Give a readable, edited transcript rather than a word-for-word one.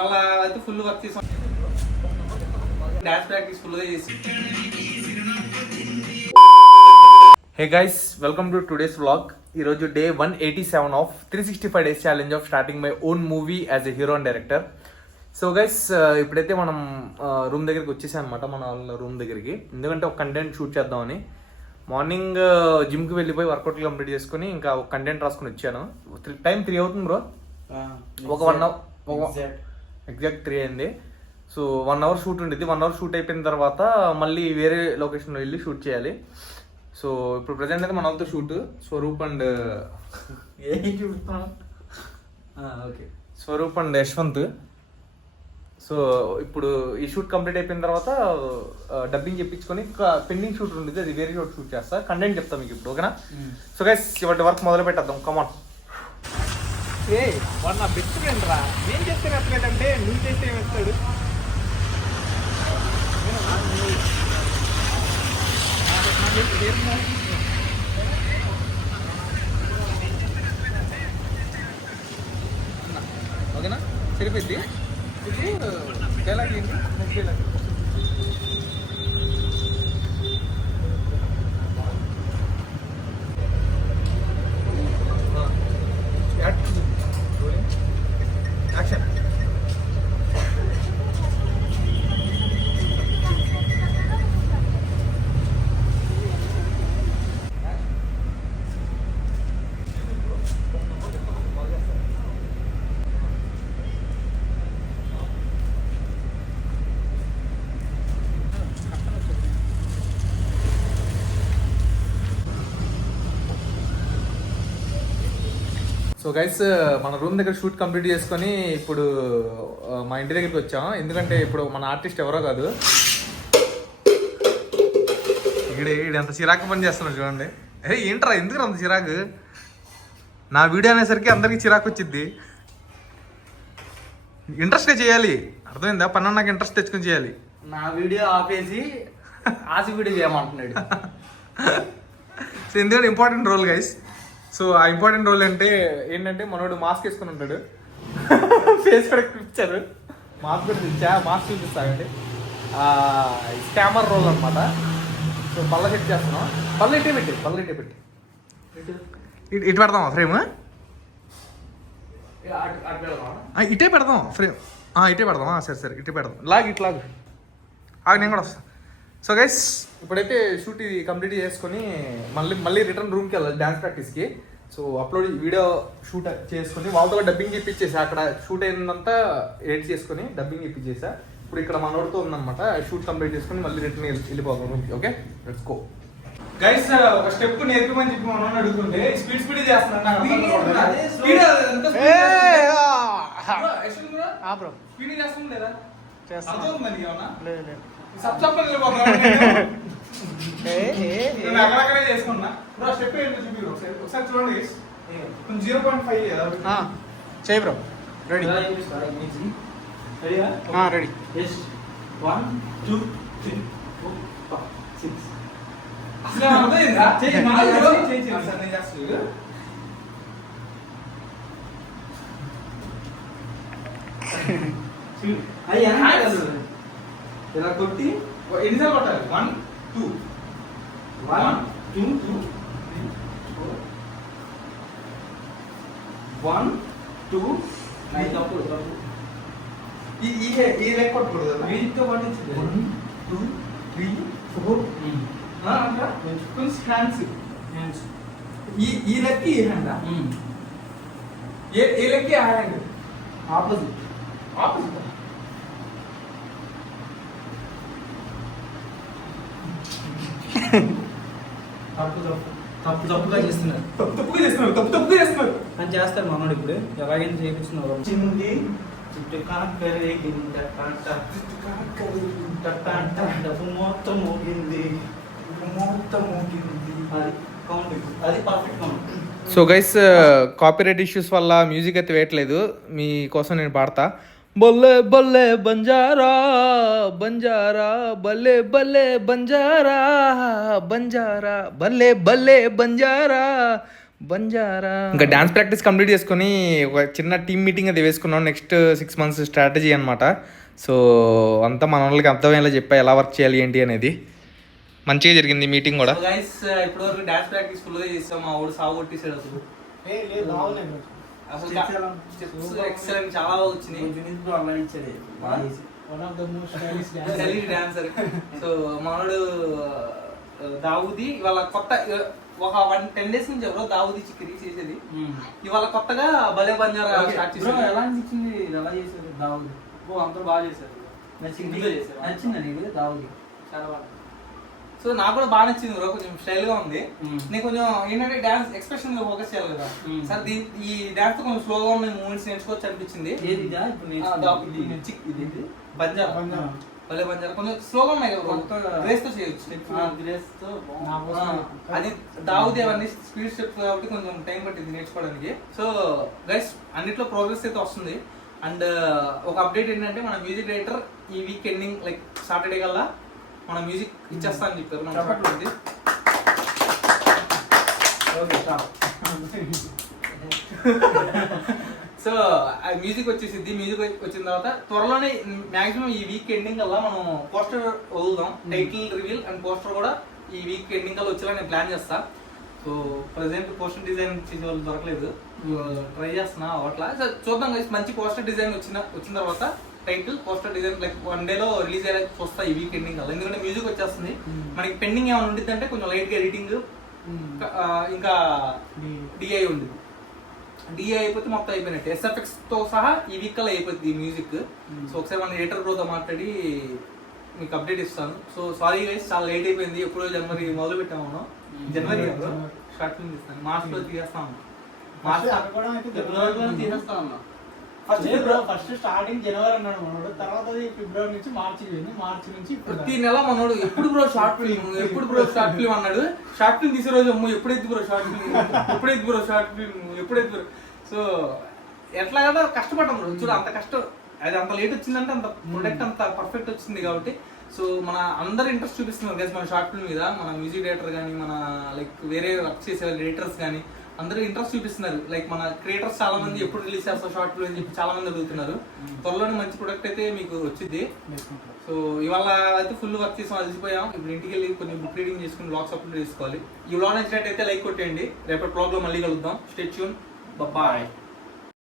ఇవాళ అయితే full work చేసాం, డాన్స్ ప్రాక్టీస్ ఫుల్గా చేసి. Hey guys, welcome to today's vlog. ఈరోజు day 187 of 365 days challenge of starting my own movie as a hero and director. So guys, ఇప్పుడైతే మనం room దగ్గరికి వచ్చేసాం అనమాట, మన వాళ్ళ రూమ్ దగ్గరికి. ఎందుకంటే ఒక కంటెంట్ షూట్ చేద్దామని మార్నింగ్ జిమ్కి వెళ్ళిపోయి వర్కౌట్లు కంప్లీట్ చేసుకుని ఇంకా ఒక కంటెంట్ రాసుకుని వచ్చాను. టైం 3 అవుతుంది బ్రో, ఒక 1 అవర్ ఎగ్జాక్ట్ 3 అయింది. సో 1 అవర్ షూట్ ఉండేది. 1 అవర్ షూట్ అయిపోయిన తర్వాత మళ్ళీ వేరే లొకేషన్లో వెళ్ళి షూట్ చేయాలి. సో ఇప్పుడు ప్రజెంట్ అయితే మన వాళ్ళతో shoot Swaroop and okay Swaroop and Yashwant. So ఇప్పుడు ఈ షూట్ కంప్లీట్ అయిపోయిన తర్వాత డబ్బింగ్ చెప్పించుకొని పెండింగ్ షూట్ ఉండేది, అది వేరే షూట్ చేస్తా. కంటెంట్ చెప్తాను మీకు ఇప్పుడు, ఓకేనా? సో గైస్, ఇవాటి వర్క్ మొదలు పెట్టేద్దాం. కమాన్. వాడు నా బెస్ట్ ఫ్రెండ్ రా. ఏం చేస్తే ఎత్తలేదంటే నువ్వు చేస్తే ఏమెత్తాడు. ఓకేనా, సరిపోయింది. ఇప్పుడు డైలాగ్ ఏంటి? Next dialogue action. So guys, మన రూమ్ దగ్గర షూట్ కంప్లీట్ చేసుకొని ఇప్పుడు మా ఇంటి దగ్గరికి వచ్చాం. ఎందుకంటే ఇప్పుడు మన ఆర్టిస్ట్ ఎవరో కాదు, ఇక్కడ ఎంత చిరాకు పని చేస్తున్నాడు చూడండి. ఏంట్రా ఎందుకు అంత చిరాకు? నా వీడియో అనేసరికి అందరికీ చిరాకు వచ్చింది. ఇంట్రెస్ట్గా చేయాలి, అర్థమైందా? పని నాకు ఇంట్రెస్ట్ తెచ్చుకొని చేయాలి. నా వీడియో ఆపేసి ఆశ వీడియో చేయమంటున్నాడు. సో ఎందుకంటే ఇంపార్టెంట్ రోల్ గైస్. సో ఆ ఇంపార్టెంట్ రోల్ ఏంటంటే మనోడు మాస్క్ వేసుకుని ఉంటాడు. ఫేస్ కూడా ఇచ్చారు, మాస్క్ కూడా తెచ్చా, మాస్క్ చూపిస్తానండి. స్కామర్ రోల్ అనమాట. సో పళ్ళ సెట్ చేస్తున్నాం. పళ్ళు ఇటే పెట్టి ఇటు పెడదాం ఫ్రేమ్. ఇటే పెడదాం ఫ్రేమ్, ఇటే పెడదాం. సరే ఇటే పెడదాం. ఇట్లాగు నేను కూడా వస్తాను. సో గైస్, ఇప్పుడైతే షూట్ ఇది కంప్లీట్ చేసుకొని మళ్ళీ రిటర్న్ రూమ్కి వెళ్ళాలి డ్యాన్స్ ప్రాక్టీస్కి. సో అప్లోడ్ వీడియో షూట్ చేసుకొని వాళ్ళతో డబ్బింగ్ ఇప్పించేసా. అక్కడ షూట్ అయినంతా ఎడిట్ చేసుకొని డబ్బింగ్ ఇప్పించేసా. ఇప్పుడు ఇక్కడ మనోడితో ఉందన్నమాట. షూట్ కంప్లీట్ చేసుకొని మళ్ళీ రిటర్న్ వెళ్ళిపోతాం రూమ్కి. Okay, let's go. గైస్, ఒక స్టెప్ నేర్పమని చెప్పి మనం అడుగుతుంటే స్పీడ్ చేస్తున్నాను. స్పీడ్ చేస్తాం లేదా? అక్కడక్కడే చేసుకున్నా. స్టెప్ ఏంటో చూపి ఒకసారి చూడండి. 0.5 చేయి బ్రో. Ready ready. 1 2 3 4 5 6. అసలు అర్థమైందా? ఇలా కొట్టి ఎన్నిసార్లు కొట్టాలి? 1 2 1 2 2 3 4 1 2 తప్పు ఈ లెక్క కొట్టకూడదు. వీటితో పాటు 1 2 3 4 కొంచెం హ్యాండ్స్. ఈ లెక్క ఈ హ్యాండ్, ఏ లెక్క ఆ హ్యాండ్ ఆపోజిట్. తప్పుగా చేస్తున్నారు. తప్పుగా చేస్తున్నారు అని చేస్తాడు మనోడు. ఇప్పుడు ఎలాగైనా చేయించున్నారు. డబ్బు మొత్తం మోగింది. అది perfect count. So guys, copyright issues వల్ల మ్యూజిక్ అయితే వేయట్లేదు. మీకోసం నేను పాడతా. బల్లే బల్లే బంజారా బంజారా బల్లే బల్లే బంజారా బంజారా బల్లే బల్లే బంజారా బంజారా. ఇంకా డ్యాన్స్ ప్రాక్టీస్ కంప్లీట్ చేసుకొని ఒక చిన్న టీమ్ మీటింగ్ అది వేసుకున్నాం. నెక్స్ట్ 6 months స్ట్రాటజీ అనమాట. సో అంతా మన వాళ్ళకి అర్థమయ్యేలా చెప్పా ఎలా వర్క్ చేయాలి ఏంటి అనేది. మంచిగా జరిగింది మీటింగ్ కూడా. గైస్ ఇప్పుడు వరకు డాన్స్ ప్రాక్టీస్ ఫుల్ గా చేసాం. మా ఊడు సాగు కొట్టేసాడు అసలు. అసలు స్టెప్స్ ఎక్సలెంట్, చాలా బాగా వచ్చినాయి. Stylish dancer. సో మనోడు దావుది ఇవాళ కొత్త ఒక 10 days నుంచి ఎవరో దావుది చిక్కిరి చేసేది. ఇవాళ కొత్తగా భలే బంజారా స్టార్ట్ చేశారు. ఎలా అనిపించింది? ఎలా చేశారు దావుది? అందరూ బాగా చేశారు. నచ్చిందా నీకు దావుది? చాలా బాగా. సో నాకు కూడా బాగా నచ్చింది బ్రో, కొంచెం స్టైల్ గా ఉంది. నేను కొంచెం ఏంటంటే డాన్స్ ఎక్స్ప్రెషన్ గా ఫోకస్ చేయాలి కదా సార్. ఈ డాన్స్ తో కొంచెం స్లోగా ఉన్న మూమెంట్స్ నేర్చుకోవచ్చు అనిపించింది. బంజారా భలే బంజారా కొంచెం స్లోగా ఉన్నాయి కదా, గ్రేస్ తో చేయొచ్చు. అది దావుది అవన్నీ స్పీడ్ స్టెప్స్ కాబట్టి కొంచెం టైం పట్టింది నేర్చుకోవడానికి. సో గైస్ అన్నిట్లో ప్రోగ్రెస్ అయితే వస్తుంది. అండ్ ఒక అప్డేట్ ఏంటంటే మన మ్యూజిక్ డైరెక్టర్ ఈ వీక్ ఎండింగ్ లైక్ సాటర్డే కల్లా మన మ్యూజిక్ ఇచ్చేస్తా అని చెప్పారు. సో ఆ మ్యూజిక్ వచ్చేసింది. మ్యూజిక్ వచ్చిన తర్వాత త్వరలోనే మాక్సిమం ఈ వీక్ ఎండింగ్ కల్లా మనం పోస్టర్ వదులుదాం. టైటిల్ రివీల్ అండ్ పోస్టర్ కూడా ఈ వీక్ ఎండింగ్ కల్లా వచ్చేలా నేను ప్లాన్ చేస్తా. సో ప్రెసెంట్ పోస్టర్ డిజైన్ చేసే వాళ్ళు దొరకలేదు, ట్రై చేస్తున్నా అట్లా. సో చూద్దాం గైస్, మంచి పోస్టర్ డిజైన్ వచ్చిన తర్వాత title poster design like 1 day లో రిలీజ్ అయ్యేలా చూస్తా ఈ వీక్ ఎండింగ్ కల్లా. ఎందుకంటే మ్యూజిక్ వచ్చేస్తుంది. మనకి పెండింగ్ ఏమైనా ఉండిద్ది అంటే కొంచెం లైట్ గా ఎడిటింగ్ ఇంకా డిఐ ఉంది. డిఐ అయిపోతే మొత్తం అయిపోయినట్టు. ఎస్ఎఫ్ఎక్స్ తో సహా ఈ వీక్ కల్లా అయిపోతుంది ఈ మ్యూజిక్. సో ఒకసారి మన ఎడిటర్ బ్రోతో మాట్లాడి మీకు అప్డేట్ ఇస్తాను. సో సారీ గైస్, చాలా లేట్ అయిపోయింది. ఎప్పుడో జనవరి మొదలు పెట్టాము మనం. జనవరి షార్ట్ ఫిల్మ్ తీస్తాను. మార్చ్ లో తీసేస్తాము. ఫస్ట్ స్టార్టింగ్ జనవరి అన్నాడు మనోడు, తర్వాత ఫిబ్రవరి నుంచి మార్చి నుంచి ప్రతి నెల మనోడు ఎప్పుడు బ్రో షార్ట్ ఫిల్మ్, ఎప్పుడు బ్రో షార్ట్ ఫిల్మ్ అన్నాడు. షార్ట్ ఫిల్మ్ తీసే రోజు అమ్మో ఎప్పుడైతే బ్రో షార్ట్ ఫిల్మ్, ఎప్పుడైతే బ్రో షార్ట్ ఫిల్మ్, ఎప్పుడైతే బ్రో. సో ఎట్లా కదా కష్టపడ్డాం బ్రో. చూడు అంత కష్టం, అది అంత లేట్ వచ్చిందంటే అంత ప్రొడక్ట్ అంత పర్ఫెక్ట్ వచ్చింది కాబట్టి. సో మన అందరు ఇంట్రెస్ట్ చూపిస్తున్నారు కదా మన షార్ట్ ఫిల్మ్ మీద. మన మ్యూజిక్ డైరెక్టర్ కానీ, మన లైక్ వేరే వర్క్ చేసే డైరెక్టర్స్ కానీ అందరూ ఇంట్రెస్ట్ చూపిస్తున్నారు. లైక్ మన క్రియేటర్స్ చాలా మంది ఎప్పుడు రిలీజ్ చేస్తారు షార్ట్ ఫిల్మ్ అని చెప్పి చాలా మంది అడుగుతున్నారు. త్వరలోనే మంచి ప్రొడక్ట్ అయితే మీకు వచ్చింది. సో ఇవాళ అయితే ఫుల్ వర్క్ చేసాం, అలసిపోయాం. ఇప్పుడు ఇంటికి వెళ్ళి కొంచెం బుక్ రీడింగ్ చేసుకుని బ్లాగ్స్ అప్లోడ్ చేసుకోవాలి. ఈ బ్లాగ్ నచ్చినట్టయితే లైక్ కొట్టేయండి. రేపటి బ్లాగ్ లో మళ్ళీ కలుద్దాం. Stay tune. బాయ్.